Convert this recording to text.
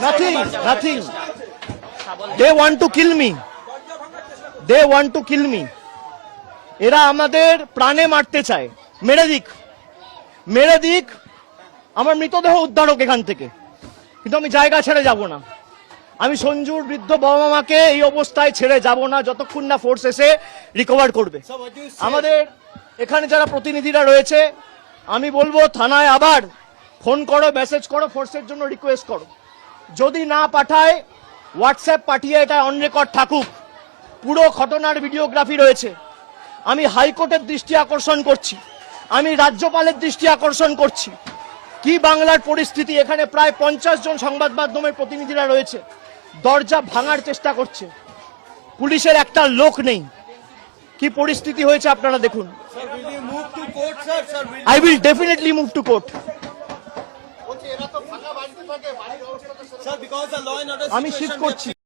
nothing. They want to kill me. They want to kill me. এরা আমাদের প্রাণে মারতে চায়। মেরে দিক, আমার মৃতদেহ উদ্ধার হোক এখান থেকে, কিন্তু আমি জায়গা ছেড়ে যাব না। আমি সঞ্জুর বৃদ্ধ বাবা মাকে এই অবস্থায় ছেড়ে যাব না যতক্ষণ না ফোর্স এসে রিকভার করবে। আমাদের এখানে যারা প্রতিনিধিরা রয়েছে, আমি বলবো থানায় আবার ফোন করো, মেসেজ করো, ফোর্সের জন্য রিকোয়েস্ট করো। যদি না পাঠায় হোয়াটসঅ্যাপ পাঠিয়ে এটা অন রেকর্ড থাকুক। পুরো ঘটনার ভিডিওগ্রাফি রয়েছে। আমি হাইকোর্টের দৃষ্টি আকর্ষণ করছি, আমি রাজ্যপালের দৃষ্টি আকর্ষণ করছি। কি বাংলার পরিস্থিতি, এখানে প্রায় 50 জন সংবাদ মাধ্যমের প্রতিনিধিরা রয়েছে, দরজা ভাঙার চেষ্টা করছে, পুলিশের একটা লোক নেই। কি পরিস্থিতি হয়েছে আপনারা দেখুন। I will definitely move to court. আমি শিফট করছি।